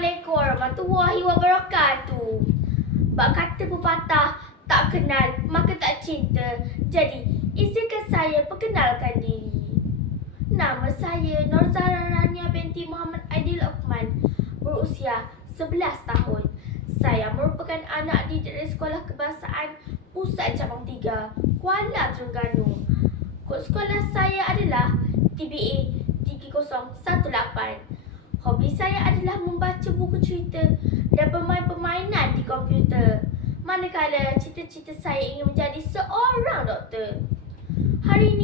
Assalamualaikum warahmatullahi wabarakatuh. Bak kata pepatah, tak kenal maka tak cinta. Jadi, izinkan saya perkenalkan diri. Nama saya Norzara Rania binti Muhammad Aidil Uthman, berusia 11 tahun. Saya merupakan anak didik dari Sekolah Kebangsaan Pusat Cabang 3, Kuala Terengganu. Kod sekolah saya adalah TBA 3018. Hobi saya adalah membaca buku cerita dan bermain permainan di komputer. Manakala cita-cita saya ingin menjadi seorang doktor. Hari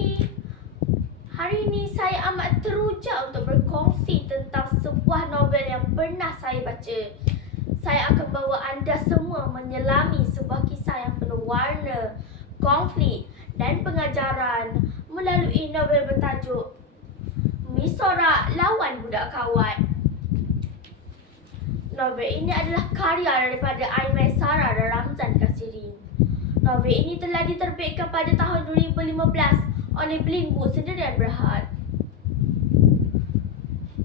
ini saya amat teruja untuk berkongsi tentang sebuah novel yang pernah saya baca. Saya akan bawa anda semua menyelami sebuah kisah yang penuh warna, konflik dan pengajaran melalui novel bertajuk Mi Sorak Lawan Budak Kawat. Novel ini adalah karya daripada Aimaisara dan Ramzan Kasirin. Novel ini telah diterbitkan pada tahun 2015 oleh Blingwood Sendirian Berhad.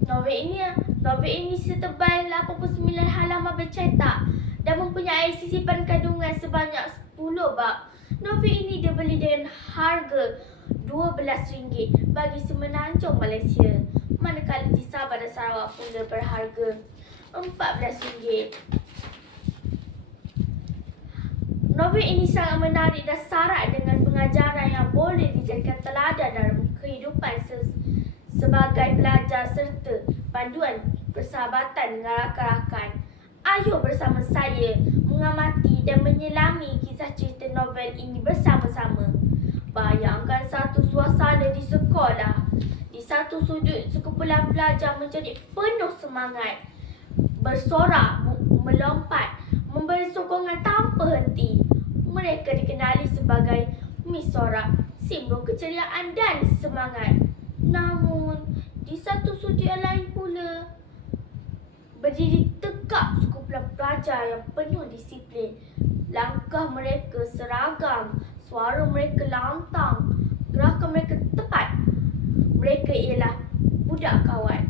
Novel ini setebal 89 halaman bercetak dan mempunyai sisipan kandungan sebanyak 10 bab. Novel ini dibeli dengan harga RM12 bagi Semenanjung Malaysia, manakala di Sabah dan Sarawak pun berharga RM14. Novel ini sangat menarik dan syarat dengan pengajaran yang boleh dijadikan teladan dalam kehidupan sebagai pelajar serta panduan persahabatan dengan rakan-rakan. Ayo bersama saya mengamati dan menyelami kisah cerita novel ini bersama-sama. Bayangkan satu suasana di sekolah. Di satu sudut, sekumpulan pelajar menjadi penuh semangat, bersorak, melompat, memberi sokongan tanpa henti. Mereka dikenali sebagai Mi Sorak, simbol keceriaan dan semangat. Namun, di satu sudut yang lain pula, berdiri tegak sekumpulan pelajar yang penuh disiplin. Langkah mereka seragam, suara mereka lantang, gerakan mereka tepat. Mereka ialah budak kawat.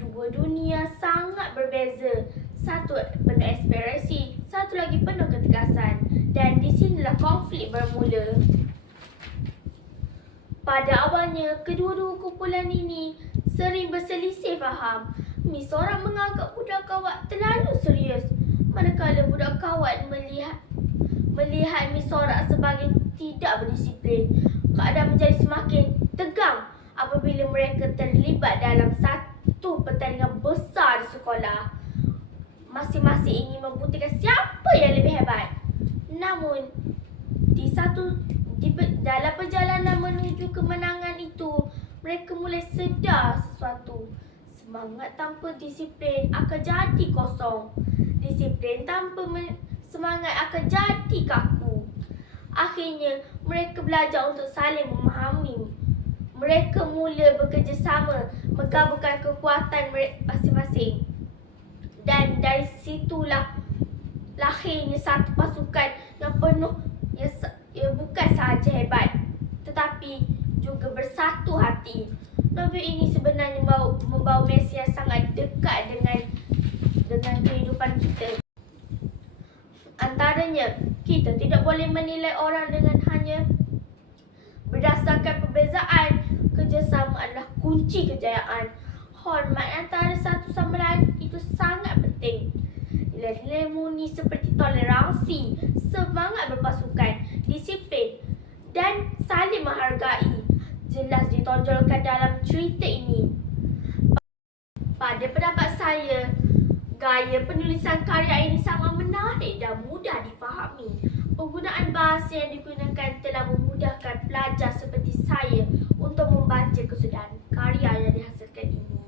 Dua dunia sangat berbeza. Satu penuh aspirasi, satu lagi penuh ketegasan. Dan di sinilah konflik bermula. Pada awalnya, kedua-dua kumpulan ini sering berselisih faham. Mi Sorak menganggap budak kawat terlalu serius, manakala budak kawat melihat Mi Sorak sebagai tidak berdisiplin. Keadaan menjadi semakin tegang apabila mereka terlibat dalam satu pertandingan besar di sekolah. Masing-masing ingin membuktikan siapa yang lebih hebat. Namun, dalam perjalanan menuju kemenangan itu, mereka mulai sedar sesuatu. Semangat tanpa disiplin akan jadi kosong. Disiplin tanpa semangat akan jadi kaku. Akhirnya, mereka belajar untuk saling memahami. Mereka mula bekerjasama, menggabungkan kekuatan masing-masing. Dan dari situlah lahirnya satu pasukan yang penuh, yang bukan sahaja hebat, tetapi juga bersatu hati. Novel ini sebenarnya membawa mesej yang sangat dekat dengan kehidupan kita. Antaranya, kita tidak boleh menilai orang dengan hanya berdasarkan perbezaan. Kerjasama adalah kunci kejayaan. Hormat antara satu sama lain itu sangat penting. Nilai-nilai murni seperti toleransi, semangat berpasukan, disiplin dan saling menghargai jelas ditonjolkan dalam cerita ini. Pada pendapat saya, gaya penulisan karya ini sangat menarik dan mudah difahami. Penggunaan bahasa yang digunakan telah memudahkan pelajar seperti saya untuk membaca kesudahan karya yang dihasilkan ini.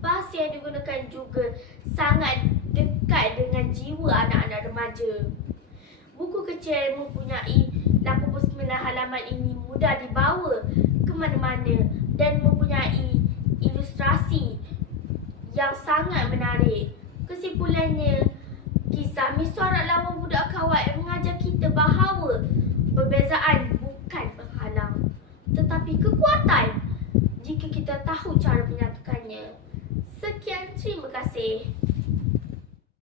Bahasa yang digunakan juga sangat dekat dengan jiwa anak-anak remaja. Buku kecil mempunyai 89 halaman ini mudah dibawa ke mana-mana dan mempunyai ilustrasi yang sangat menarik. Kesimpulannya, kisah Mi Sorak Lawan Budak Kawat mengajar kita bahawa perbezaan bukan penghalang, tetapi kekuatan jika kita tahu cara menyatukannya. Sekian, terima kasih.